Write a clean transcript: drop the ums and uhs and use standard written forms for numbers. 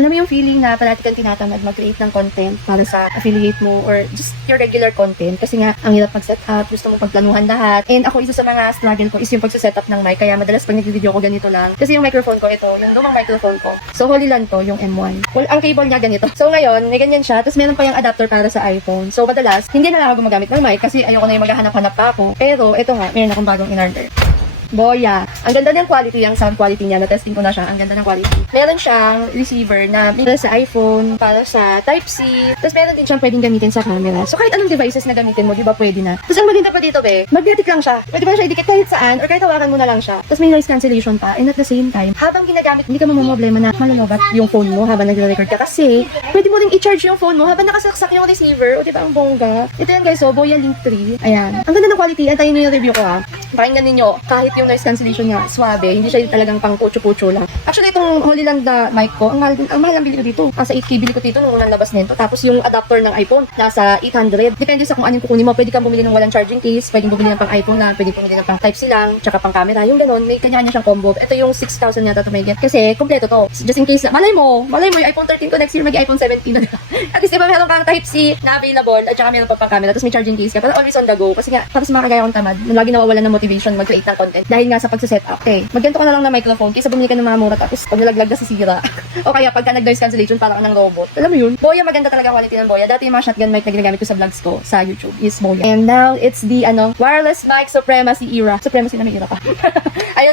Alam mo yung feeling na parati kang tinatamad mag-create ng content para sa affiliate mo or just your regular content. Kasi nga, ang hirap mag-set up, gusto mo pagplanuhan lahat. And ako, isa sa mga struggle ko is yung pag-set up ng mic. Kaya madalas pag nag-video ko ganito lang. Kasi yung microphone ko, ito, yung lumang microphone ko. So, Holy Land to, yung M1. Well, ang cable niya ganito. So, ngayon, may ganyan siya. Tapos meron pa yung adapter para sa iPhone. So, madalas, hindi na lang ako gumagamit ng mic kasi ayoko na yung maghahanap-hanap pa ako. Pero, ito nga, meron akong bagong in-order. Boya. Ang ganda ng quality, ang sound quality niya. Na-testing ko na siya. Ang ganda ng quality. Meron siyang receiver na para sa iPhone, para sa Type-C. Tapos meron din siyang pwedeng gamitin sa camera. So kahit anong devices na gamitin mo, di ba pwede na? Tapos ang maganda pa dito, magnetic lang siya. Pwede ba siya idikit kahit saan or kahit hawakan mo na lang siya. Tapos may noise cancellation pa. And at the same time, habang ginagamit, hindi ka mamamroblema na malalobat yung phone mo habang nagre-record ka. Kasi pwede mo ring i-charge yung phone mo habang nakasaksak yung receiver. O di ba ang bongga? Ito yan guys, so Boya Link 3. Ayan. Ang ganda ng quality. Antayin nyo yung review ko ha. Pakinggan ninyo. Kahit yung noise cancellation niya, suabe. Hindi siya talagang pang pucho-pucho lang. Actually, itong Holy Land na mic ko, ang mahal ang bili ko dito. Nasa 8K bili ko dito nung unang labas nito. Tapos yung adapter ng iPhone, nasa 800. Depende sa kung anong kukunin mo. Pwede kang bumili ng walang charging case, pwede bumili ng pang iPhone lang, pwede bumili ng pang Type-C lang, tsaka pang camera. Yung ganun, may kanya-kanya siyang combo. Ito yung 6,000 yata to may get. Kasi, kompleto to. Just in case, malay mo yung iPhone 13 ko next year, mag-iPhone 17 na diba? At least, diba, meron kang Type-C na available, at saka meron pa pang camera, tapos may charging case ka. Para always on the go. Kasi nga, tapos makakagaya akong tamad, lagi nawawalan ng motivation mag-create ng content. Dahil nga sa pagsaset up. Okay, magganto ka na lang na microphone kaysa bumili ka ng mga mura tapos pag nalaglag na sisira. O kaya pagka nag-noise cancellation para ka ng robot. Alam mo yun? Boya, maganda talaga quality ng Boya. Dati yung mga shotgun mic na ginagamit ko sa vlogs ko sa YouTube is Boya. And now, it's the wireless mic supremacy era. Supremacy na may era pa. Ayun.